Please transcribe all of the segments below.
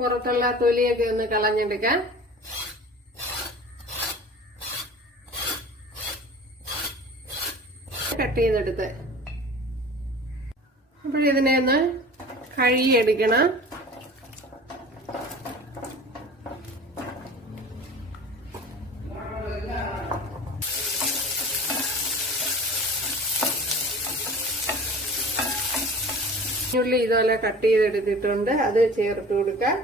പുറത്തുള്ള തൊലിയൊക്കെ ഒന്ന് കളഞ്ഞെടുക്കാം. കട്ട് ചെയ്തെടുത്ത് അപ്പോഴിതിനെ ഒന്ന് കഴുകിയെടുക്കണം. ഉള്ളി ഇതുപോലെ കട്ട് ചെയ്തെടുത്തിട്ടുണ്ട്, അത് ചേർത്ത് കൊടുക്കാം.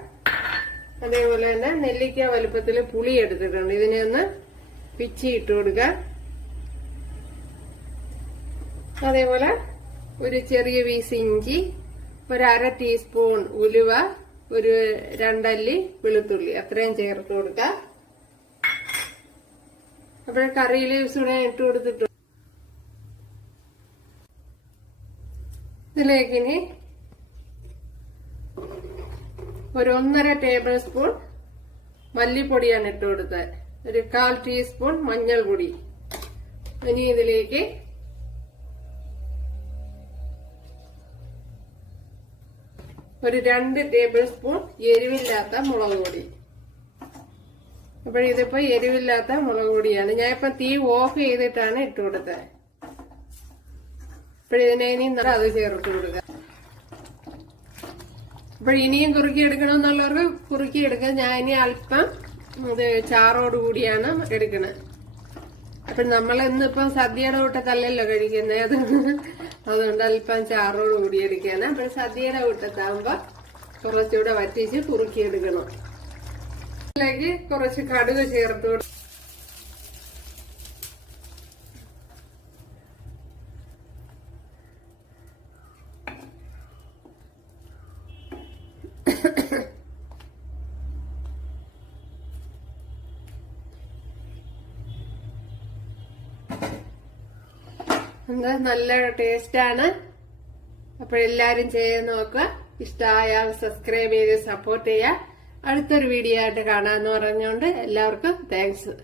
അതേപോലെ തന്നെ നെല്ലിക്ക വലുപ്പത്തിൽ പുളി എടുത്തിട്ടുണ്ട്, ഇതിനെ ഒന്ന് പിച്ചി ഇട്ട് കൊടുക്കാം. അതേപോലെ ഒരു ചെറിയ പീസ് ഇഞ്ചി, ഒരു 1/2 ടീസ്പൂൺ ഉലുവ, ഒരു 2 അല്ലി വെളുത്തുള്ളി, അത്രയും ചേർത്ത് കൊടുക്കാം. അപ്പോഴേ കറി ലീവ്സ് കൂടെ ഇട്ട് കൊടുത്തിട്ടുണ്ട്. ഇതിലേക്ക് ഇനി ഒരു 1.5 ടേബിൾ സ്പൂൺ മല്ലിപ്പൊടിയാണ് ഇട്ട് കൊടുത്തത്, ഒരു 1/4 ടീസ്പൂൺ മഞ്ഞൾപ്പൊടി. ഇനി ഇതിലേക്ക് ഒരു 2 ടേബിൾ സ്പൂൺ എരിവില്ലാത്ത മുളക് പൊടി. അപ്പോഴിതിപ്പോ എരിവില്ലാത്ത മുളക് പൊടിയാണ്. ഞാനിപ്പോ തീ ഓഫ് ചെയ്തിട്ടാണ് ഇട്ട് കൊടുത്തത്. അപ്പോഴിതിനെ ഇനി അത് ചേർത്ത് കൊടുക്കുക. അപ്പോഴിനിയും കുറുക്കിയെടുക്കണമെന്നുള്ളവർക്ക് കുറുക്കിയെടുക്കുക. ഞാൻ ഇനി അല്പം ഇത് ചാറോട് കൂടിയാണ് എടുക്കുന്നത്. അപ്പൊ നമ്മൾ ഇന്നിപ്പം സദ്യയുടെ കൂട്ടത്തല്ലല്ലോ കഴിക്കുന്നത്, അതുകൊണ്ട് അല്പം ചാറോട് കൂടി എടുക്കുകയാണ്. അപ്പോൾ സദ്യയുടെ കൂട്ടത്താകുമ്പോ കുറച്ചുകൂടെ വറ്റിച്ച് കുറുക്കിയെടുക്കണം. അതിലേക്ക് കുറച്ച് കടുക് ചേർത്ത് കൊടുക്കും. നല്ല ടേസ്റ്റാണ്. അപ്പോഴെല്ലാരും ചെയ്ത് നോക്കുക. ഇഷ്ടമായാൽ സബ്സ്ക്രൈബ് ചെയ്ത് സപ്പോർട്ട് ചെയ്യുക. അടുത്തൊരു വീഡിയോ ആയിട്ട് കാണാമെന്ന് പറഞ്ഞുകൊണ്ട് എല്ലാവർക്കും താങ്ക്സ്.